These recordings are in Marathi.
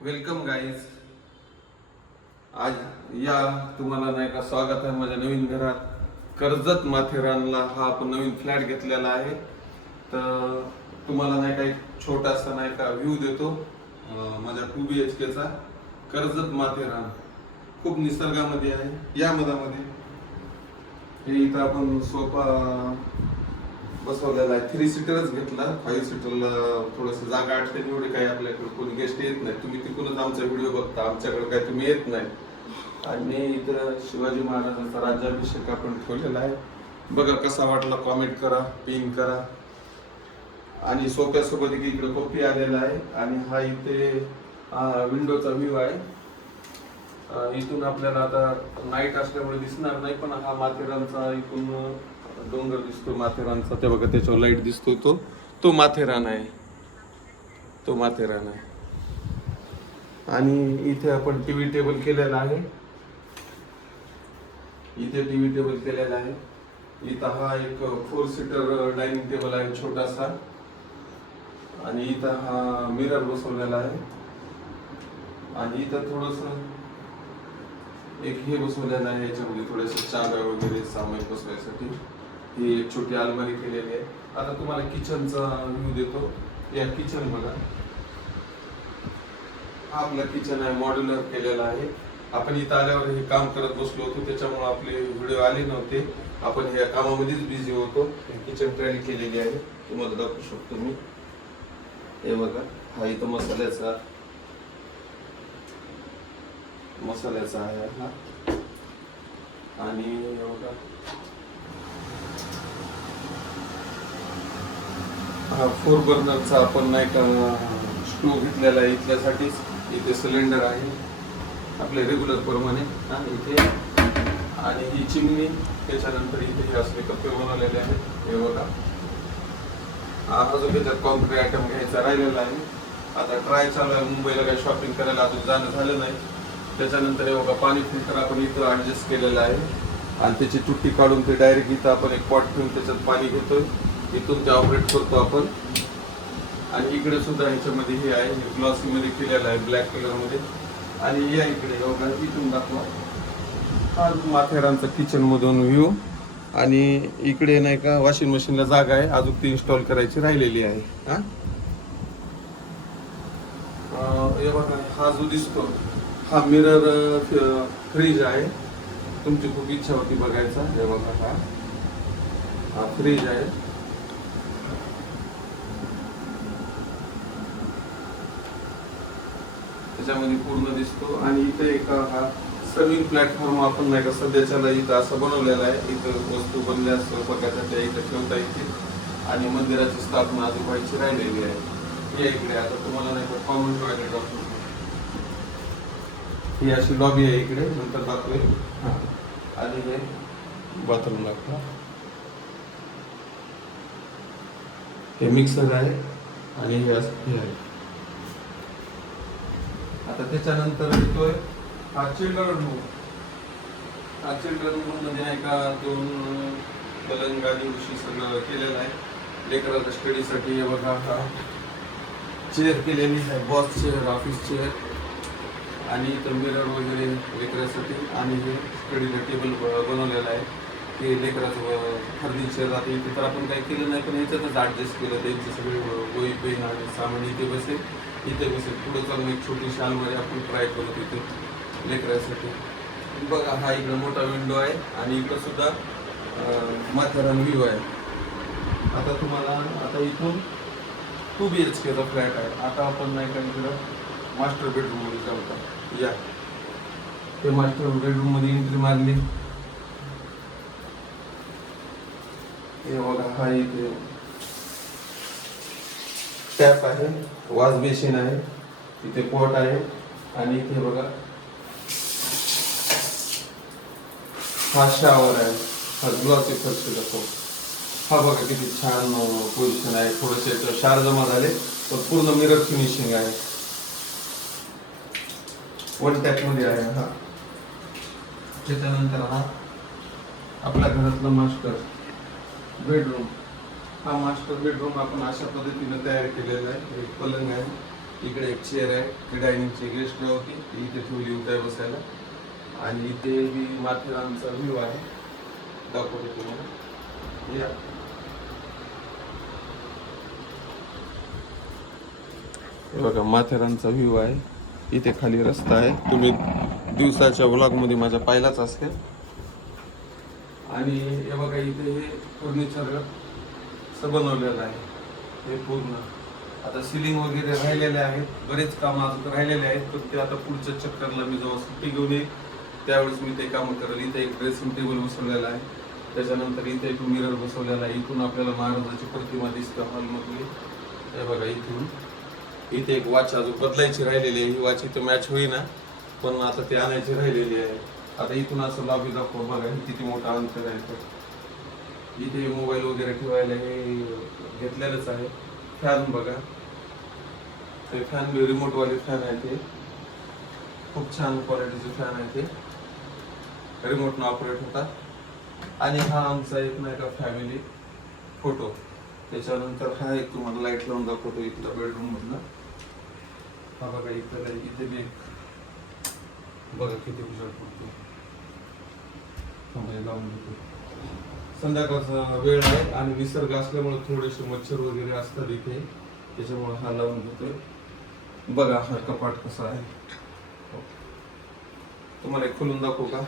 Welcome guys. आज या तुम्हाला नाही का स्वागत आहे माझ्या नवीन घरात. कर्जत माथेरानला हा आपण नवीन फ्लॅट घेतलेला आहे. तर तुम्हाला नाही का एक छोटासा नाही का व्ह्यू देतो माझ्या 2 BHK चा. कर्जत माथेरान खूप निसर्गामध्ये आहे. या मधामध्ये हे इथं आपण सोफा बसवलेला आहे. 3 सीटरच घेतला. 5 सीटरला थोडस जागा अडते, एवढे काही आपल्याकडे कोणी गेस्ट येत नाही. तुम्ही तिकडूनच आमचा व्हिडिओ बघता, आमच्याकडे काही तुम्ही येत नाही. आणि इथं शिवाजी महाराजांचा राज्याभिषेक आपण ठेवलेला आहे. बघा कसा वाटला, कॉमेंट करा, पिन करा. आणि सोफ्यासोबत इकडे कॉफी आलेला आहे. आणि हा इथे विंडोचा व्ह्यू आहे. इथून आपल्याला आता नाईट असल्यामुळे दिसणार नाही, पण हा माथेरानचा इथून डोंगर दिसतो माथेरानचा. ते बघा त्याच्यावर लाईट दिसतो, तो माथेरान आहे. तो माथेरान आहे. आणि इथे आपण टीव्ही टेबल केलेला आहे. इथे टीव्ही टेबल केलेला आहे. इथं हा एक 4 सीटर डायनिंग टेबल आहे छोटासा. आणि इथं हा मिरर बसवलेला आहे. आणि इथं थोडस एक हे बसवलेलं आहे. याच्यामध्ये थोडेसे चाव्या वगैरे सामान बसवायसाठी ही एक छोटी अलमारी केलेली आहे. आता तुम्हाला किचनचा व्ह्यू देतो. या किचन बघा, हा आपला किचन आहे, मॉड्युलर केलेला आहे. आपण इथं आल्यावर हे काम करत बसलो होतो, त्याच्यामुळे आपले व्हिडिओ आले नव्हते. आपण ह्या कामामध्येच बिझी होतो. किचन ट्रॅली केलेली आहे, तुम्हाला दाखवू शकतो मी. हे बघा, हा इथं मसाल्याचा आहे हा. आणि बघा हा 4 बर्नरचा आपण नाही का स्टोव घेतलेला आहे इथल्यासाठीच. इथे सिलेंडर आहे आपले रेग्युलर प्रमाणे इथे. आणि ही चिमणी, त्याच्यानंतर इथे हे असले कप्पे बनवलेले आहेत. हे बघा, अजून त्याच्यात कॉन्क्रीट आयटम घ्यायचा राहिलेला आहे. आता ट्राय चालू आहे. मुंबईला काही शॉपिंग करायला अजून जाणं झालं नाही. त्याच्यानंतर हे बघा, पाणी फिल्टर आपण इथं ऍडजस्ट केलेलं आहे. आणि त्याची तुट्टी काढून ते डायरेक्ट इथं आपण एक पॉट ठेवून त्याच्यात पाणी घेतोय. इथून ते ऑपरेट करतो आपण. आणि इकडे सुद्धा ह्याच्यामध्ये हे आहे, ग्लॉसी मध्ये केलेलं आहे, ब्लॅक कलर मध्ये. आणि या इकडे बघा, इथून दाखवा हा माथेरानचा किचन मधून व्ह्यू. आणि इकडे नाही का वॉशिंग मशीनला जागा आहे, अजून ती इन्स्टॉल करायची राहिलेली आहे. हे बघा, हा जो दिसतो हा मिरर फ्रीज आहे. तुमची खूप इच्छा होती बघायचा. हे बघा, हा फ्रीज आहे. त्याच्यामध्ये पूर्ण दिसतो. आणि इथे एक हा सर्विंग प्लॅटफॉर्म आपण नाही का सध्याच्याला इथं असं बनवलेला आहे. इथं वस्तू बनल्यास बघायसाठी इथं ठेवता येतील. आणि मंदिराची स्थापना अजून व्हायची राहिलेली आहे. या इकडे आता तुम्हाला नाही का कॉमन टॉयलेट दाखवतो. ही अशी लॉबी आहे इकडे, नंतर दाखवेल. आणि हे बाथरूम लागतं. हे मिक्सर आहे. आणि हे आहे. आता त्याच्यानंतर येतोय हा चिल्ड्रन रूम. हा चिल्ड्रन रूम मध्ये नाही का 2 पलंग आणि उशी सगळं केलेलं आहे लेकरांच्या स्टडीसाठी. हे बघा, हा चेअर केलेली आहे, बॉस चेअर, ऑफिस चेअर. आणि इथं मिरर वगैरे लेकरासाठी. आणि हे स्टडीला टेबल बनवलेलं आहे. ते लेकराचं फर्निचर. आता इथे तर आपण काही केलं नाही, पण याच्यातच ऍडजस्ट केलं. त्यांचे सगळे वही पेन आणि सामान इथे बसेल. पुढे चालून एक छोटीशी अलमारी आपण ट्राय करू तिथे लेकरासाठी. बघा, हा इकडे मोठा विंडो आहे. आणि इकडं सुद्धा माथेरान व्ह्यू आहे. आता तुम्हाला इथून 2 BHK चा फ्लॅट आहे. आता आपण नाही का इकडं मास्टर बेडरूम मध्ये जाऊ. या ते मास्टर बेडरूम मध्ये एंट्री मारली. हे बघा, हा इथे टॅप आहे, वॉश बेसिन आहे, इथे पॉट आहे. आणि इथे बघा हा शॉवर आहे. हा ग्लॉसी फरशीचा फोन. हा बघा किती छान पोझिशन आहे. थोडेसे क्षार जमा झाले, तर पूर्ण मिरर फिनिशिंग आहे. 1 टॅप मध्ये आहे हा. त्याच्यानंतर हा आपल्या घरातला मास्टर बेडरूम. हा मास्टर बेडरूम आपण अशा पद्धतीने तयार केलेला आहे. एक पलंग आहे, इकडे एक चेअर आहे, ती डायनिंगची गेस्ट होती, ती इथे ठेवली होती बसायला. आणि इथे ही माथेरानचा व्ह्यू आहे, दाखवतो तुम्हाला. या हे बघा माथेरानचा व्ह्यू आहे. इथे खाली रस्ता आहे, तुम्ही दिवसाच्या व्लॉगमध्ये माझ्या पाहिलाच असेल. आणि हे बघा इथे हे फर्निचर बनवलेलं आहे हे पूर्ण. आता सिलिंग वगैरे राहिलेले आहेत, बरेच काम अजून राहिलेले आहेत, पण ते आता पुढच्या चक्करला मी जेव्हा सुट्टी घेऊन येईल त्यावेळेस मी ते काम करेल. इथे एक ड्रेसिंग टेबल बसवलेला आहे, त्याच्यानंतर इथे एक मिरर बसवलेला आहे. इथून आपल्याला महाराजाची प्रतिमा दिसते हॉलमधली. हे बघा इथून इथे एक वॉच अजून बदलायची राहिलेली आहे. ही वॉच इथं मॅच होईना, पण आता ते आणायची राहिलेली आहे. आता इथून असं लॉबी दाखव बघा, किती मोठा अंतर आहे. तर इथे मोबाईल वगैरे ठेवायला हे घेतलेलंच आहे. फॅन बघा, ते फॅन रिमोट वाले फॅन आहे, ते खूप छान क्वालिटीचे फॅन आहे, ते रिमोटनं ऑपरेट होतात. आणि हा आमचा एक नाही का फॅमिली फोटो. त्याच्यानंतर हा एक तुम्हाला लाईट लावून दाखवतो इथला बेडरूम मधला. हा बघा इथे बी बघा किती उजेड पडतो. लावून देतो. संध्याकाळचा वेळ आहे आणि निसर्ग असल्यामुळे थोडेसे मच्छर वगैरे असतात इथे, त्याच्यामुळे हा लावून घेतोय. बघा हा कपाट कसा आहे, तुम्हाला एक खोलून दाखवू का?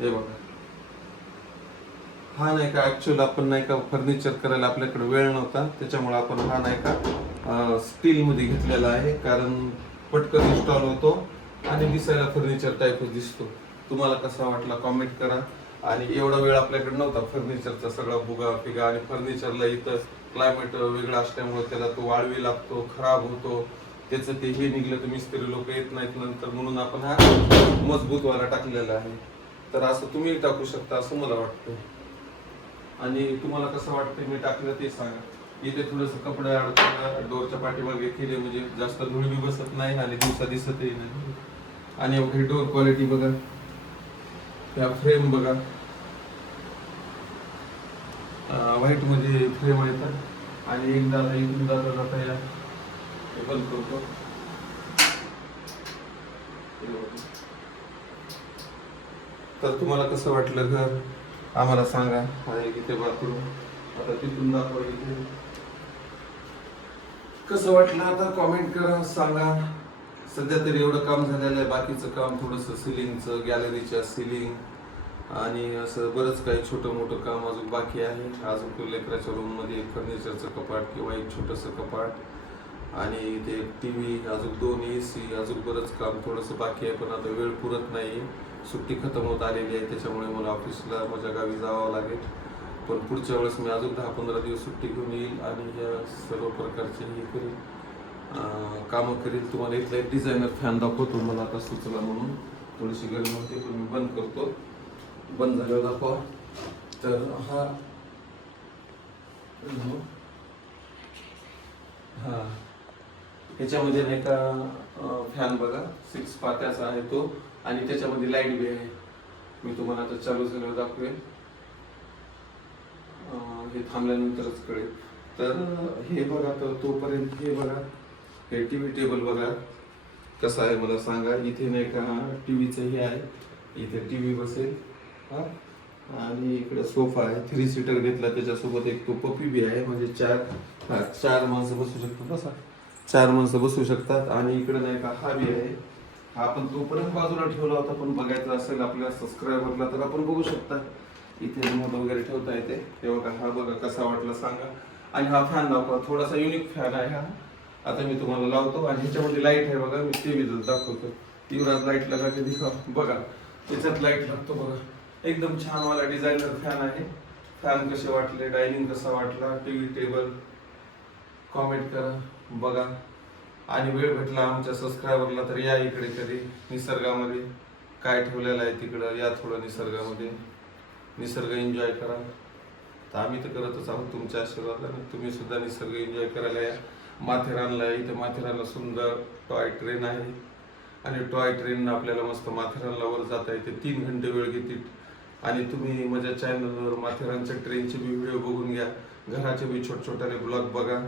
हे बघा, हा नाही का ऍक्च्युअल आपण नाही का फर्निचर करायला आपल्याकडे वेळ नव्हता, त्याच्यामुळे आपण हा नाही का स्टील मध्ये घेतलेला आहे, कारण पटकन इन्स्टॉल होतो आणि दिसायला फर्निचर टाईपच दिसतो. तुम्हाला कसा वाटला कॉमेंट करा. आणि एवढा वेळ आपल्याकडे नव्हता फर्निचरचा सगळा भुगा फिगा, आणि फर्निचरला इथं क्लायमेट वेगळं असल्यामुळे त्याला तो वाळवी लागतो, खराब होतो, त्याचं ते हे निघलं तर मिस्त्री लोक येत नाहीत नंतर, म्हणून आपण हा मजबूत वाला टाकलेला आहे. तर असं तुम्ही टाकू शकता असं मला वाटतं. आणि तुम्हाला कसं वाटतं मी टाकलं ते सांगा. इथे थोडंसं कपडे अडकवलं, डोरच्या पाठीमागे केले म्हणजे जास्त धूळ बी बसत नाही आणि दिवसा दिसतही नाही. आणि हे डोर क्वालिटी बघा, त्या फ्रेम बघा, व्हाईट मध्ये फ्रेम येतात. आणि एकदा इथून जाता या बंद करतो. तर तुम्हाला कसं वाटलं घर आम्हाला सांगा. आहे इथे बाथरूम, आता तिथून दाखवा इथे कसं वाटलं आता कॉमेंट करा, सांगा. सध्या तरी एवढं काम झालेलं आहे, बाकीचं काम थोडंसं सिलिंगचं, गॅलरीच्या सिलिंग आणि असं बरंच काही छोटं मोठं काम अजून बाकी आहे. अजून लेकराच्या रूममध्ये फर्निचरचं कपाट किंवा एक छोटंसं कपाट, आणि ते टीव्ही, अजून 2 AC, अजून बरंच काम थोडंसं बाकी आहे. पण आता वेळ पुरत नाही, सुट्टी खतम होत आलेली आहे, त्याच्यामुळे मला ऑफिसला माझ्या गावी जावं लागेल. पण पुढच्या वेळेस मी अजून 10-15 दिवस सुट्टी घेऊन येईल आणि या सर्व प्रकारचे हे करेल, कामं करेल. तुम्हाला इथला एक डिझायनर फॅन दाखवतो, मला आता सुचला म्हणून. थोडीशी गरज होती पण मी बंद करतो, बंद झाल्यावर दाखवा. तर हा ह्याच्यामध्ये नाही का फॅन बघा 6 पात्याचा आहे तो, आणि त्याच्यामध्ये लाईट बी आहे. मी तुम्हाला आता चालू झाल्यावर दाखवेल, हे थांबल्यानंतरच कळेल. तर हे बघा, तर तोपर्यंत हे बघा, हे टीव्ही टेबल बघा कसं आहे मला सांगा. इथे नाही का टीव्हीचं हे आहे, इथे टीव्ही बसेल. हा, आणि इकडे सोफा आहे, 3 सीटर घेतला, त्याच्यासोबत एक तो पपी बी आहे, म्हणजे 4 माणसं बसू शकतात. बसा, 4 माणसं बसू शकतात. आणि इकडे नाही का हा बी आहे, हा आपण तोपर्यंत बाजूला ठेवला होता, पण बघायचा असेल आपल्या सबस्क्रायबरला तर आपण बघू शकता. इथे रिमोट वगैरे ठेवता येते. तेव्हा हा बघा कसा वाटला सांगा. आणि हा फॅन दाखवा, थोडासा युनिक फॅन आहे हा. आता मी तुम्हाला लावतो आणि ह्याच्यामध्ये लाईट आहे बघा, मी ते बी दाखवतो. युवराज लाईट लगा के दिखा, बघा त्याच्यात लाईट लागतो बघा. एकदम छान वाला डिझायनर फॅन आहे. फॅन कसे वाटले, डायनिंग कसा वाटला, टीव्ही टेबल कॉमेंट करा बघा. आणि वेळ भेटला आमच्या सबस्क्रायबरला तर या इकडे कधी निसर्गामध्ये काय ठेवलेलं आहे तिकडं या, थोडं निसर्गामध्ये निसर्ग एन्जॉय करा. तर आम्ही तर करतच आहोत तुमच्या आशीर्वादाने, तुम्ही सुद्धा निसर्ग एन्जॉय करायला या. माथेरानला इथे माथेरानला सुंदर टॉय ट्रेन आहे, आणि टॉय ट्रेन आपल्याला मस्त माथेरानला वर जाता येते. 3 घंटे वेळ घेतील. आणि तुम्ही माझ्या चॅनलवर माथेरानच्या ट्रेनचे बी व्हिडिओ बघून घ्या, घराचे बी छोटे छोटे ब्लॉग बघा.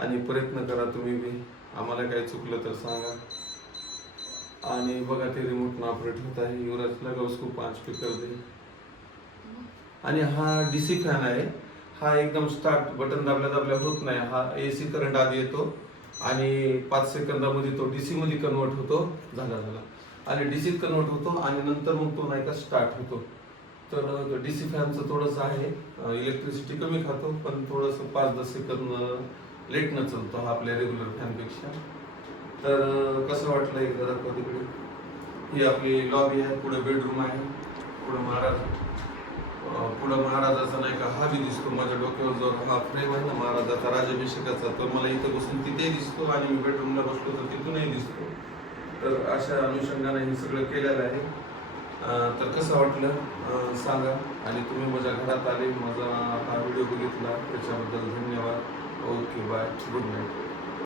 आणि प्रयत्न करा तुम्ही बी. आम्हाला काही चुकलं तर सांगा. आणि बघा ते रिमोट ऑपरेट होत आहे. युवराज लगा उसको 5 पे कर दे. आणि हा डीसी फॅन आहे. हा एकदम स्टार्ट बटन दाबल्या होत नाही. हा एसी करंट आधी येतो आणि 5 सेकंदामध्ये तो डीसी मध्ये कन्वर्ट होतो. झाला आणि डीसीत कन्वर्ट होतो आणि नंतर मग तो नाही का स्टार्ट होतो. तर डीसी फॅनचं थोडंसं आहे, इलेक्ट्रिसिटी कमी खातो, पण थोडंसं 5-10 सेकंद लेटनं चालतो हा आपल्या रेग्युलर फॅनपेक्षा. तर कसं वाटलं एकदा दाखवा तिकडे. ही आपली लॉबी आहे, पुढे बेडरूम आहे, पुढं महाराजाचा नाही का हा बी दिसतो. माझ्या डोक्यावर जो हा फ्रेम आहे ना महाराजाचा राज्याभिषेकाचा, तर मला इथं बसून तिथेही दिसतो आणि मी बेडरूमला बसलो तर तिथूनही दिसतो. तर अशा अनुषंगाने हे सगळं केलेलं आहे. तर कसं वाटलं सांगा. आणि तुम्ही माझ्या घरात आले, माझा हा व्हिडिओ बघितला त्याच्याबद्दल धन्यवाद. Okay, bye, good night.